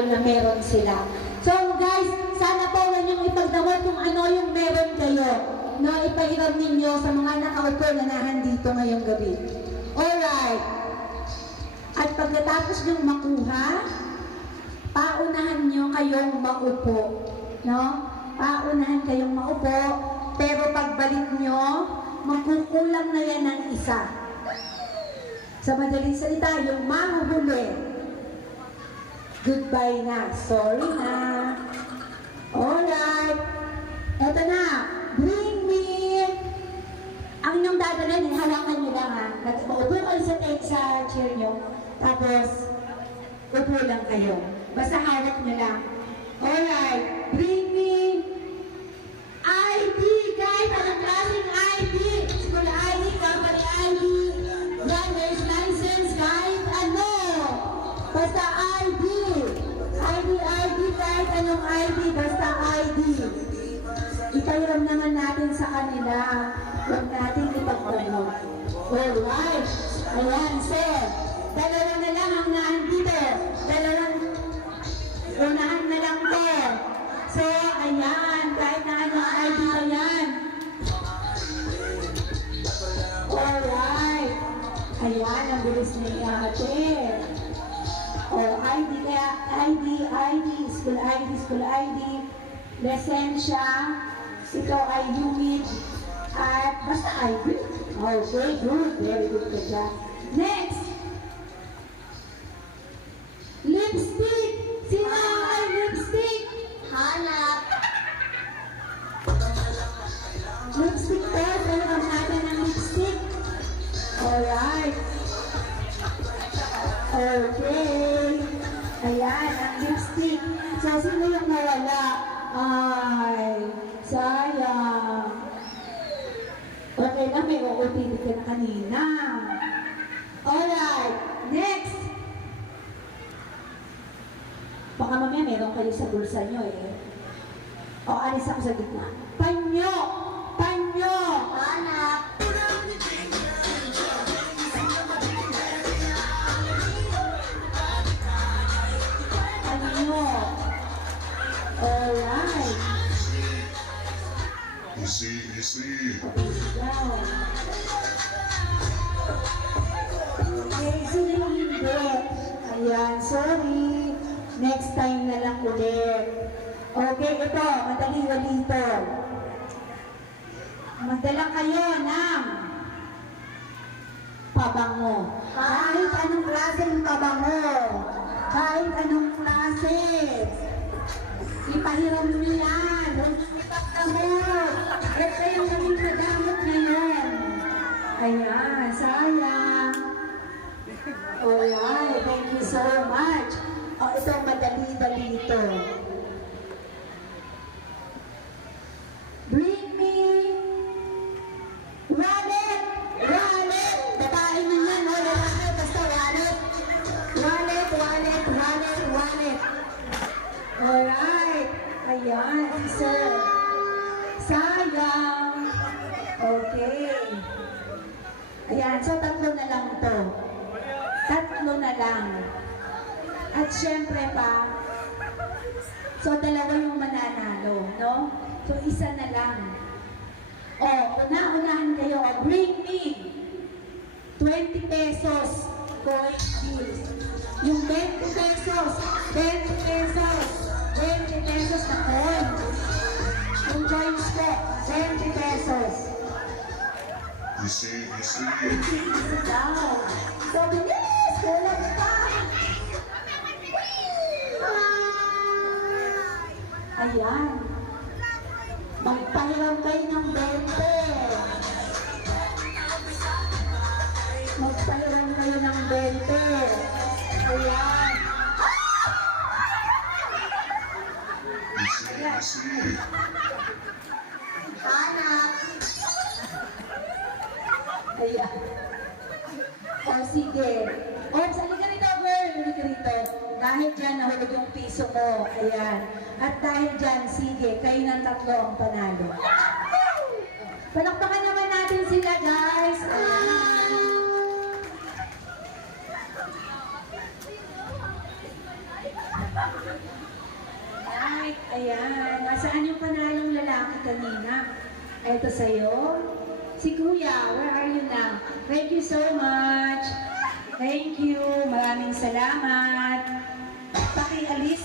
na meron sila. So guys, sana po huwag niyong ipagdawat kung ano yung meron kayo na ipahiram ninyo sa mga nakaupo na nahandito ngayong gabi. Alright. At pagkatapos niyong makuha, paunahan niyo kayong maupo. No? Paunahan kayong maupo, pero pagbalik niyo, magkukulang na yan ng isa. Sa madaling salita, yung mahuhuli, goodbye na. Sorry na. Alright. Eto na. Bring me. Ang inyong dadalhin, halangan nyo lang ha. Upo kayo sa chair nyo. Tapos, upo lang kayo. Basta hawak nyo lang. Alright. Bring me. ID. Guys, anong klaseng ID? School ID, company ID, driver's license, kahit ano. Basta ID. ID, kahit anong ID, basta ID. Ipahiram naman natin sa kanila. Huwag natin ipagpano. Alright. Ayan, sir. Dalawa na lang ang nandito. Unahan na lang to. So, ayan. Kahit na anong ID na yan. Alright. Ayan, ang bilis na ate. ID, kaya ID, school ID, lisensya, ikaw ay unit, at basta ID. Okay, good. Very good ka dyan. Next! Lipstick! Sino ay lipstick? Hanap! Lipstick po, talagang natin ang lipstick. Alright. Okay. Ayan, ang lipstick. So, sino yung nawala? Ay, sayang. Okay lang, may uutin ka na kanina. Alright, next. Baka mamaya meron kayo sa bulsa nyo eh. O, alis ako sa gitna. Panyo! Panyo! Anak! Alright. Easy. Wow. Okay, sino yung hindi? Ayan, sorry. Next time na lang ulit. Okay, ito, madali-walito. Magdala kayo ng pabango. Kahit anong klaseng pabango. Kahit anong klase. Ipahiram nyo yan. Huwag nyo ipagdamot. Huwag kayong maging madamot ngayon. Ayan, sayang. Alright, thank you so much. O, ito madali-dali ito. Bring me wallet. Wallet. Babae nyo yan, o lalaki. Basta wallet. Wallet. Alright. Ayan, sir. Sayang. Okay. Ayan, so tatlo na lang to. Tatlo na lang. At syempre pa, so dalawa yung mananalo, no? So isa na lang. O, una-unahan kayo. Bring me 20 pesos coin bills. Yung 20 pesos na coin. Yung coins ko, 20 pesos. Easy. Wow. So, bilis! Kulang pa! Ayan. Magpahiram kayo ng 20. Magpahiram kayo ng 20. Ayan. Easy. Anak. Ayan. O, sige. Ops, halika rito, girl. Halika rito. Dahil dyan, nahulog yung piso mo. Ayan. At dahil dyan, sige, kayo ng tatlo ang panalo. Palakpakan naman natin sila, guys. Ah. Right, ayan. Nasaan yung panalong lalaki kanina? Eto sa'yo. Si Kuya, where are you now? Thank you so much. Thank you. Maraming salamat. Pakialis